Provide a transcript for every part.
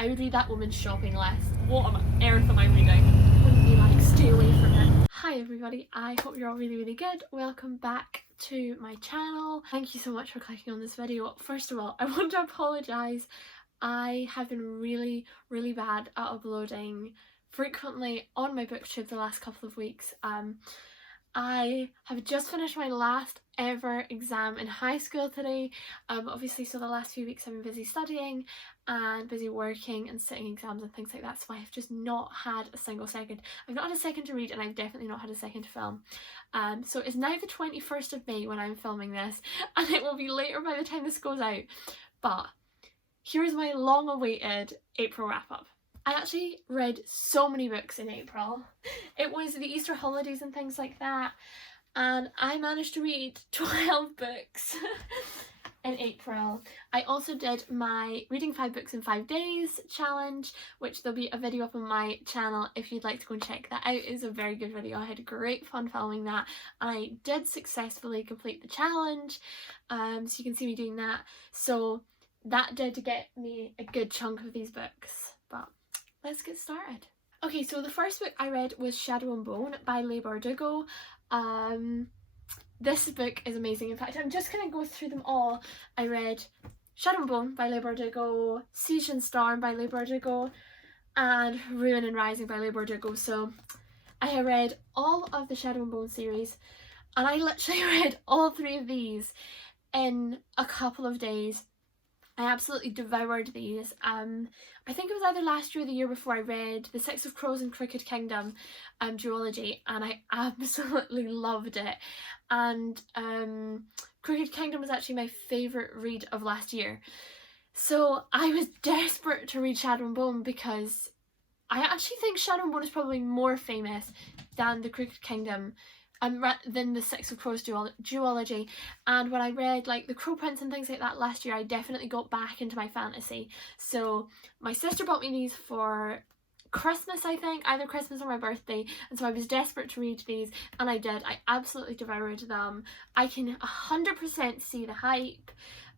I would read that woman's shopping list. What on earth am I reading? Wouldn't be like, stay away from it. Hi everybody, I hope you're all really good. Welcome back to my channel. Thank you so much for clicking on this video. First of all, I want to apologise. I have been really bad at uploading frequently on my booktube the last couple of weeks. I have just finished my last ever exam in high school today. Obviously, so the last few weeks I've been busy studying and busy working and sitting exams and things like that, so I have just not had a single second. I've not had a second to read, and I've definitely not had a second to film. So it's now the 21st of May when I'm filming this, and it will be later by the time this goes out. But here's my long-awaited April wrap-up. I actually read so many books in April. It was the Easter holidays and things like that, and I managed to read 12 books in April. I also did my reading 5 books in 5 days challenge, which there'll be a video up on my channel if you'd like to go and check that out. It is a very good video. I had great fun filming that. I did successfully complete the challenge, so you can see me doing that. So that did get me a good chunk of these books, but let's get started. Okay, so the first book I read was Shadow and Bone by Leigh Bardugo. This book is amazing. In fact, I'm just going to go through them all. I read Shadow and Bone by Leigh Bardugo, Siege and Storm by Leigh Bardugo, and Ruin and Rising by Leigh Bardugo. So I have read all of the Shadow and Bone series, and I literally read all 3 of these in a couple of days. I absolutely devoured these. I think it was either last year or the year before I read The Six of Crows and Crooked Kingdom duology, and I absolutely loved it. And Crooked Kingdom was actually my favourite read of last year. So I was desperate to read Shadow and Bone because I actually think Shadow and Bone is probably more famous than the Crooked Kingdom than the Six of Crows duology. And when I read like The Crow Prince and things like that last year, I definitely got back into my fantasy. So my sister bought me these for Christmas, I think, either Christmas or my birthday, and so I was desperate to read these, and I did. I absolutely devoured them. I can 100% see the hype.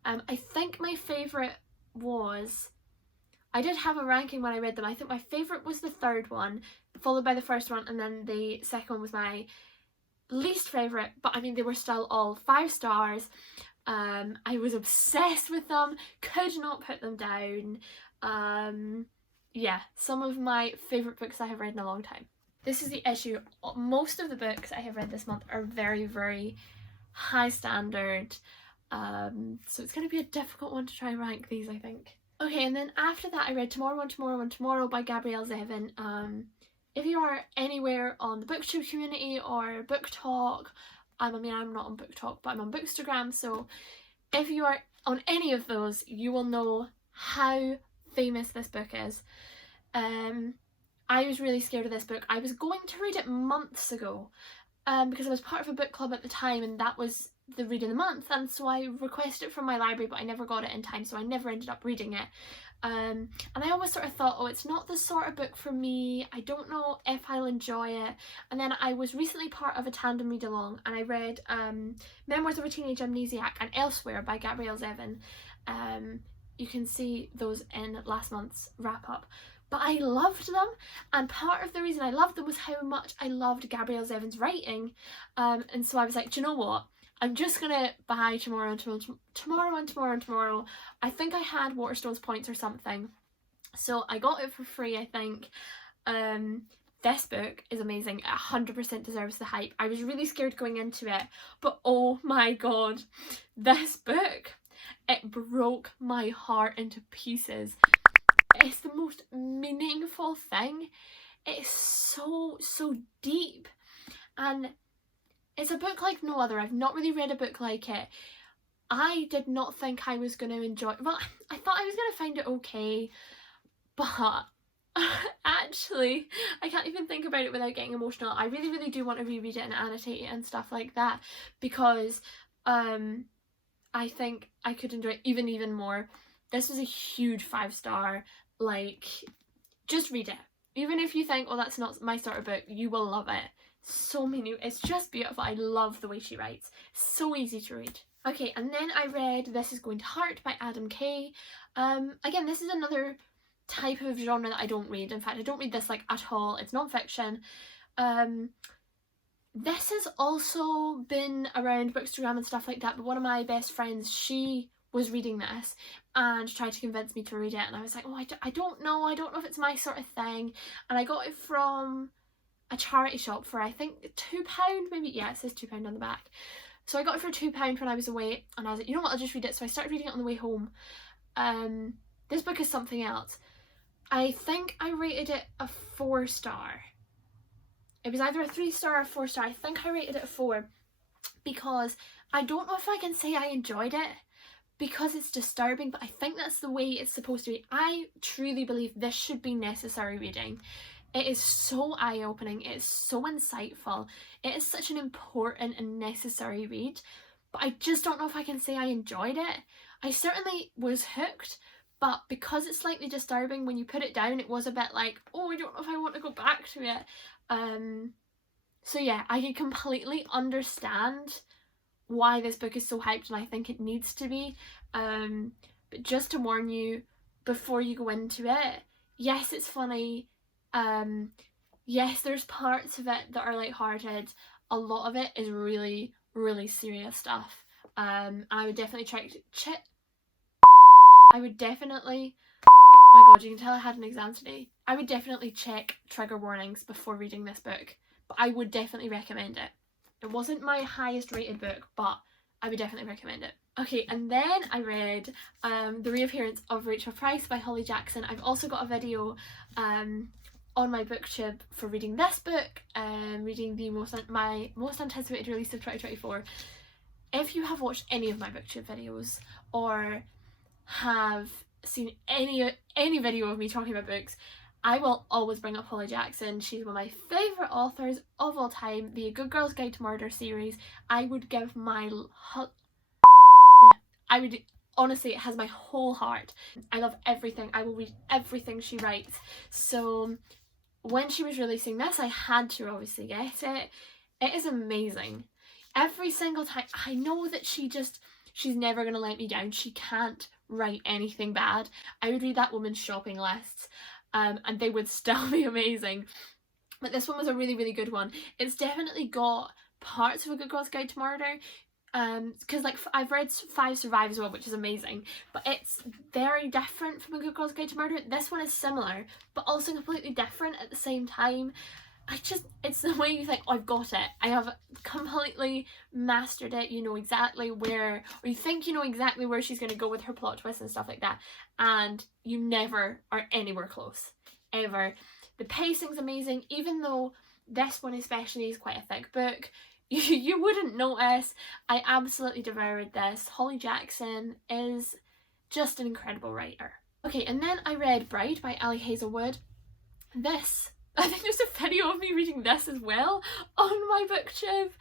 I think my favourite was, I did have a ranking when I read them. I think my favourite was the third one, followed by the first one, and then the second one was my least favourite, but I mean they were still all 5 stars. I was obsessed with them, could not put them down. Yeah, some of my favourite books I have read in a long time. This is the issue. Most of the books I have read this month are very high standard, so it's going to be a difficult one to try and rank these, I think. Okay, and then after that I read Tomorrow and Tomorrow and Tomorrow by Gabrielle Zevin. If you are anywhere on the booktube community or BookTok, I mean I'm not on BookTok, but I'm on Bookstagram, so if you are on any of those, you will know how famous this book is. I was really scared of this book. I was going to read it months ago because I was part of a book club at the time, and that was the read of the month, and so I requested it from my library, but I never got it in time, so I never ended up reading it. And I always sort of thought, oh, it's not the sort of book for me, I don't know if I'll enjoy it. And then I was recently part of a tandem read along, and I read Memoirs of a Teenage Amnesiac and Elsewhere by Gabrielle Zevin. You can see those in last month's wrap up. But I loved them, and part of the reason I loved them was how much I loved Gabrielle Zevin's writing. And so I was like, do you know what? I'm just gonna buy Tomorrow and Tomorrow and Tomorrow and Tomorrow. I think I had Waterstone's points or something, so I got it for free, I think. This book is amazing. It 100% deserves the hype. I was really scared going into it, but oh my god, this book, it broke my heart into pieces. It's the most meaningful thing. It's so deep, and it's a book like no other. I've not really read a book like it. I did not think I was going to enjoy it. Well, I thought I was going to find it okay, but actually, I can't even think about it without getting emotional. I really do want to reread it and annotate it and stuff like that, because I think I could enjoy it even more. This was a huge 5-star. Like, just read it. Even if you think, oh, that's not my sort of book, you will love it. So many, it's just beautiful. I love the way she writes. So easy to read. Okay, and then I read This Is Going to Hurt by Adam Kay. Again, this is another type of genre that I don't read. In fact, I don't read this like at all. It's non-fiction. This has also been around Bookstagram and stuff like that, but one of my best friends, she was reading this and tried to convince me to read it, and I was like, oh, I don't know if it's my sort of thing. And I got it from a charity shop for, I think, £2, maybe. Yeah, it says £2 on the back. So I got it for £2 when I was away, and I was like, you know what, I'll just read it. So I started reading it on the way home. This book is something else. I think I rated it a 4-star. It was either a 3-star or a 4-star. I think I rated it a 4 because I don't know if I can say I enjoyed it because it's disturbing, but I think that's the way it's supposed to be. I truly believe this should be necessary reading. It is so eye-opening, it is so insightful, it is such an important and necessary read, but I just don't know if I can say I enjoyed it. I certainly was hooked, but because it's slightly disturbing, when you put it down, it was a bit like, oh, I don't know if I want to go back to it. So yeah, I can completely understand why this book is so hyped, and I think it needs to be. But just to warn you before you go into it, yes, it's funny. Yes, there's parts of it that are lighthearted. A lot of it is really, really serious stuff. I would definitely oh my god, you can tell I had an exam today. I would definitely check trigger warnings before reading this book, but I would definitely recommend it. It wasn't my highest rated book, but I would definitely recommend it. Okay, and then I read The Reappearance of Rachel Price by Holly Jackson. I've also got a video on my booktube for reading this book, reading my most anticipated release of 2024. If you have watched any of my booktube videos or have seen any video of me talking about books, I will always bring up Holly Jackson. She's one of my favourite authors of all time. The Good Girl's Guide to Murder series, I would give honestly, it has my whole heart. I love everything. I will read everything she writes. So when she was releasing this, I had to obviously get it. It is amazing. Every single time, I know that she's never going to let me down. She can't write anything bad. I would read that woman's shopping lists and they would still be amazing. But this one was a really, really good one. It's definitely got parts of A Good Girl's Guide to Murder, because like I've read 5 Survive as well, which is amazing, but it's very different from A Good Girl's Guide to Murder. This one is similar, but also completely different at the same time. It's the way you think, oh, I've got it. I have completely mastered it. You know exactly where, or you think you know exactly where she's going to go with her plot twists and stuff like that, and you never are anywhere close, ever. The pacing's amazing, even though this one especially is quite a thick book. You wouldn't notice. I absolutely devoured this. Holly Jackson is just an incredible writer. Okay, and then I read Bride by Ali Hazelwood. I think there's a video of me reading this as well on my booktube.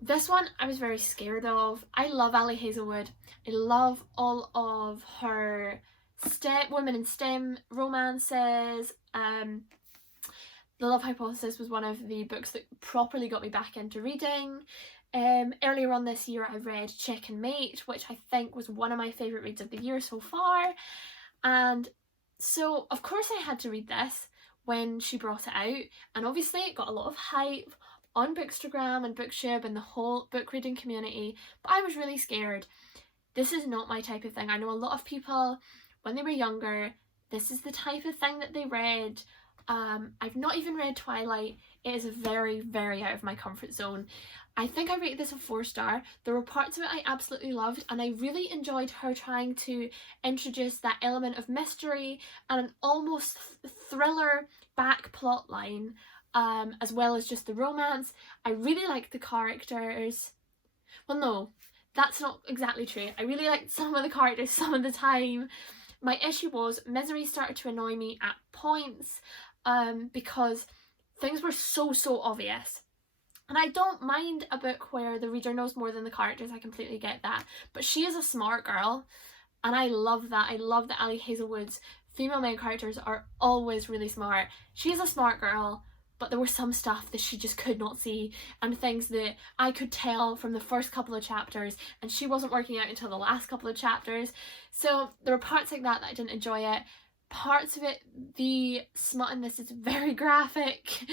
This one I was very scared of. I love Ali Hazelwood. I love all of her women in STEM romances. The Love Hypothesis was one of the books that properly got me back into reading. Earlier on this year I read Check and Mate, which I think was one of my favourite reads of the year so far. And so of course I had to read this when she brought it out, and obviously it got a lot of hype on Bookstagram and Booktube and the whole book reading community, but I was really scared. This is not my type of thing. I know a lot of people, when they were younger, this is the type of thing that they read. I've not even read Twilight. It is very, very out of my comfort zone. I think I rated this a 4-star. There were parts of it I absolutely loved, and I really enjoyed her trying to introduce that element of mystery and an almost thriller back plot line, as well as just the romance. I really liked the characters. Well, no, that's not exactly true. I really liked some of the characters some of the time. My issue was Misery started to annoy me at points, because things were so obvious. And I don't mind a book where the reader knows more than the characters, I completely get that. But she is a smart girl, and I love that. I love that Ali Hazelwood's female main characters are always really smart. She is a smart girl, but there was some stuff that she just could not see, and things that I could tell from the first couple of chapters, and she wasn't working out until the last couple of chapters. So there were parts like that I didn't enjoy it. Parts of it, the smut in this is very graphic,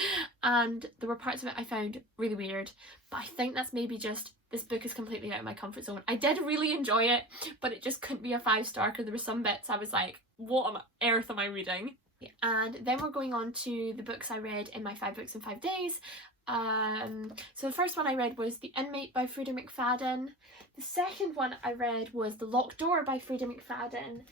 and there were parts of it I found really weird, but I think that's maybe just this book is completely out of my comfort zone. I did really enjoy it, but it just couldn't be a 5-star because there were some bits I was like, what on earth am I reading? And then we're going on to the books I read in my 5 books in 5 days. So the first one I read was The Inmate by Freida McFadden. The second one I read was The Locked Door by Freida McFadden.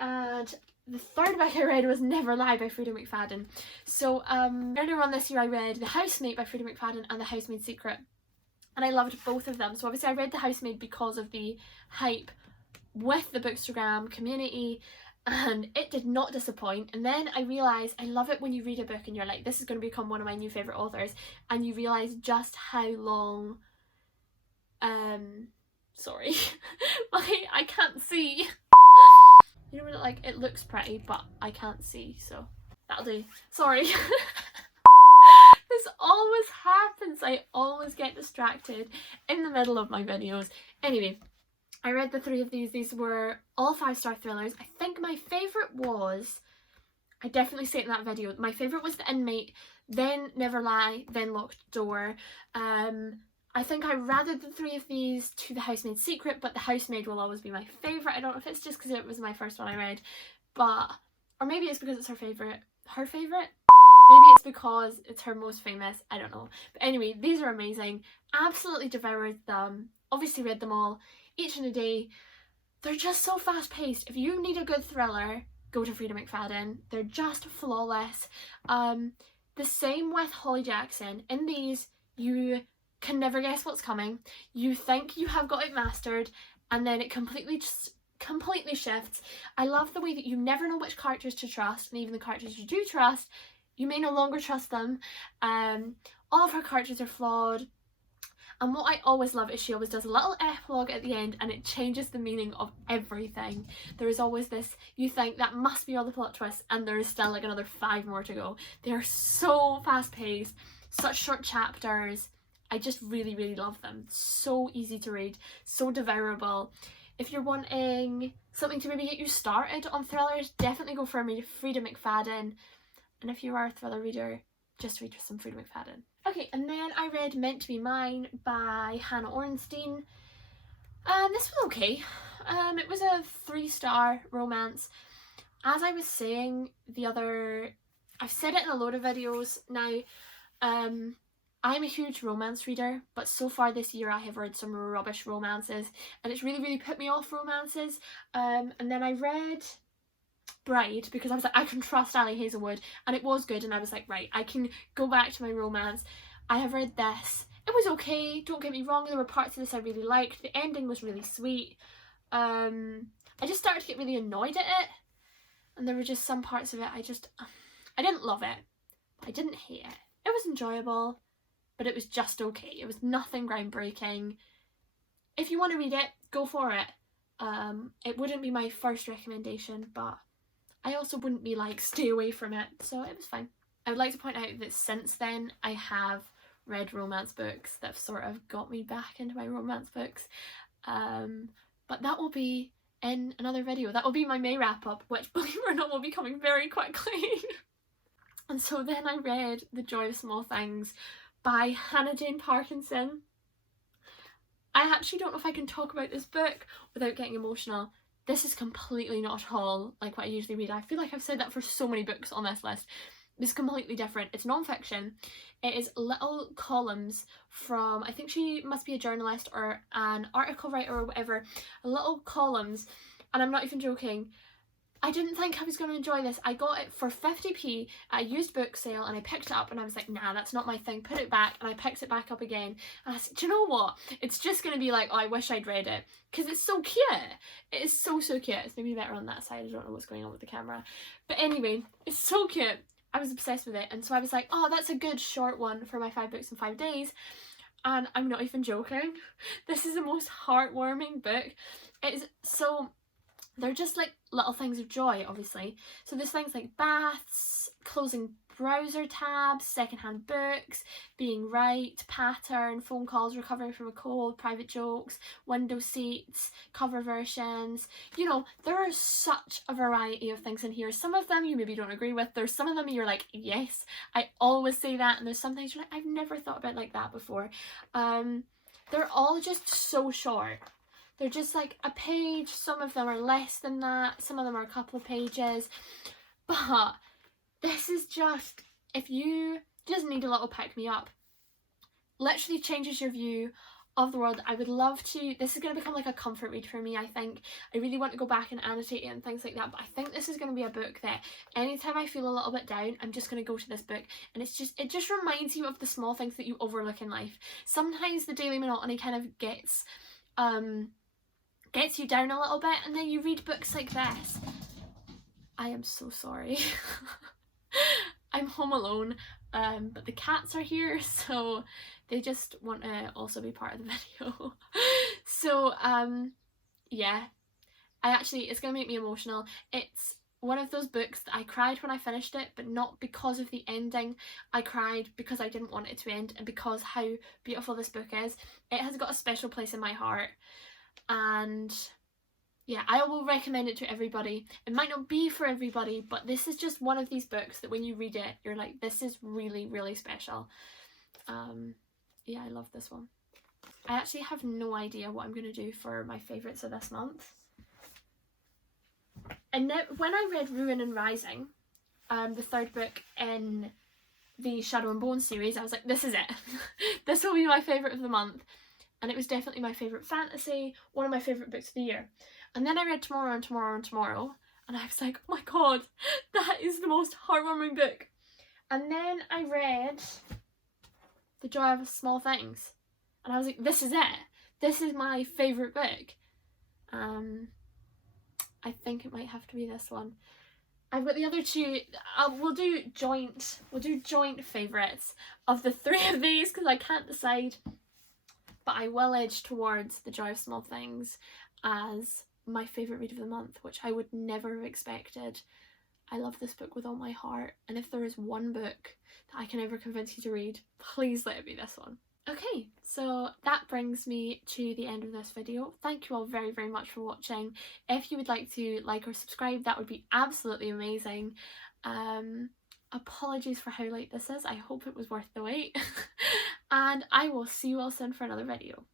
And the third book I read was Never Lie by Freida McFadden. So earlier on this year I read The Housemaid by Freida McFadden and The Housemaid's Secret. And I loved both of them. So obviously I read The Housemaid because of the hype with the Bookstagram community, and it did not disappoint. And then I realised I love it when you read a book and you're like, this is going to become one of my new favourite authors, and you realise just how long sorry I can't see. You know, like, it looks pretty but I can't see, so that'll do. Sorry. This always happens. I always get distracted in the middle of my videos. Anyway, I read the 3 of these. These were all 5-star thrillers. I think my favourite was, I definitely say it in that video, my favourite was The Inmate, then Never Lie, then Locked Door. I think I rated the 3 of these to The Housemaid's Secret, but The Housemaid will always be my favourite. I don't know if it's just because it was my first one I read, but, or maybe it's because it's her favourite. Her favourite? Maybe it's because it's her most famous, I don't know. But anyway, these are amazing. Absolutely devoured them. Obviously read them all, each in a day. They're just so fast paced. If you need a good thriller, go to Freida McFadden. They're just flawless. The same with Holly Jackson. In these, you can never guess what's coming. You think you have got it mastered, and then it completely shifts. I love the way that you never know which characters to trust, and even the characters you do trust, you may no longer trust them. All of her characters are flawed, and what I always love is she always does a little epilogue at the end and it changes the meaning of everything. There is always this, you think that must be all the plot twists, and there is still like another 5 more to go. They are so fast paced, such short chapters. I just really, really love them. So easy to read, so devourable. If you're wanting something to maybe get you started on thrillers, definitely go for Freida McFadden. And if you are a thriller reader, just read some Freida McFadden. Okay, and then I read Meant to Be Mine by Hannah Orenstein. This was okay. It was a 3-star romance. As I was saying I've said it in a load of videos now, I'm a huge romance reader, but so far this year I have read some rubbish romances, and it's really, really put me off romances. And then I read Bride because I was like, I can trust Ali Hazelwood, and it was good, and I was like, right, I can go back to my romance. I have read this. It was okay, don't get me wrong, there were parts of this I really liked. The ending was really sweet. I just started to get really annoyed at it, and there were just some parts of it I didn't love it, but I didn't hate it. It was enjoyable, but it was just okay. It was nothing groundbreaking. If you want to read it, go for it. It wouldn't be my first recommendation, but I also wouldn't be like, stay away from it, so it was fine. I would like to point out that since then I have read romance books that have sort of got me back into my romance books, but that will be in another video. That will be my May wrap up, which, believe it or not, will be coming very quickly. And so then I read The Joy of Small Things by Hannah Jane Parkinson. I actually don't know if I can talk about this book without getting emotional. This is completely not at all like what I usually read. I feel like I've said that for so many books on this list. This is completely different. It's non-fiction. It is little columns from, I think she must be a journalist or an article writer or whatever, little columns, and I'm not even joking. I didn't think I was going to enjoy this. I got it for 50p at a used book sale, and I picked it up and I was like, nah, that's not my thing, put it back, and I picked it back up again, and I said, do you know what, it's just going to be like, oh, I wish I'd read it, because it's so cute. It is so cute. It's maybe better on that side, I don't know what's going on with the camera, but anyway, it's so cute. I was obsessed with it, and so I was like, oh, that's a good short one for my 5 books in 5 days, and I'm not even joking. This is the most heartwarming book. It is so, they're just like little things of joy, obviously. So there's things like baths, closing browser tabs, secondhand books, being right, pattern, phone calls, recovering from a cold, private jokes, window seats, cover versions. You know, there are such a variety of things in here. Some of them you maybe don't agree with. There's some of them you're like, yes, I always say that. And there's some things you're like, I've never thought about it like that before. They're all just so short. They're just like a page, some of them are less than that, some of them are a couple of pages, but this is just, if you just need a little pick-me-up, literally changes your view of the world. I would love to, this is going to become like a comfort read for me, I think. I really want to go back and annotate it and things like that, but I think this is going to be a book that anytime I feel a little bit down, I'm just going to go to this book, and it just reminds you of the small things that you overlook in life. Sometimes the daily monotony kind of gets you down a little bit, and then you read books like this. I am so sorry. I'm home alone, but the cats are here, so they just want to also be part of the video. So yeah, it's gonna make me emotional. It's one of those books that I cried when I finished it, but not because of the ending. I cried because I didn't want it to end, and because how beautiful this book is. It has got a special place in my heart. And yeah, I will recommend it to everybody. It might not be for everybody, but this is just one of these books that when you read it, you're like, this is really, really special. Yeah, I love this one. I actually have no idea what I'm going to do for my favourites of this month. And now, when I read Ruin and Rising, the third book in the Shadow and Bone series, I was like, this is it. This will be my favourite of the month. And it was definitely my favourite fantasy, one of my favourite books of the year. And then I read Tomorrow and Tomorrow and Tomorrow, and I was like, oh my god, that is the most heartwarming book. And then I read The Joy of Small Things, and I was like, this is it. This is my favourite book. I think it might have to be this one. I've got the other two. We'll do joint favourites of the three of these, because I can't decide. But I will edge towards The Joy of Small Things as my favourite read of the month, which I would never have expected. I love this book with all my heart, and if there is one book that I can ever convince you to read, please let it be this one. Okay, so that brings me to the end of this video. Thank you all very, very much for watching. If you would like to like or subscribe, that would be absolutely amazing. Apologies for how late this is. I hope it was worth the wait. And I will see you all soon for another video.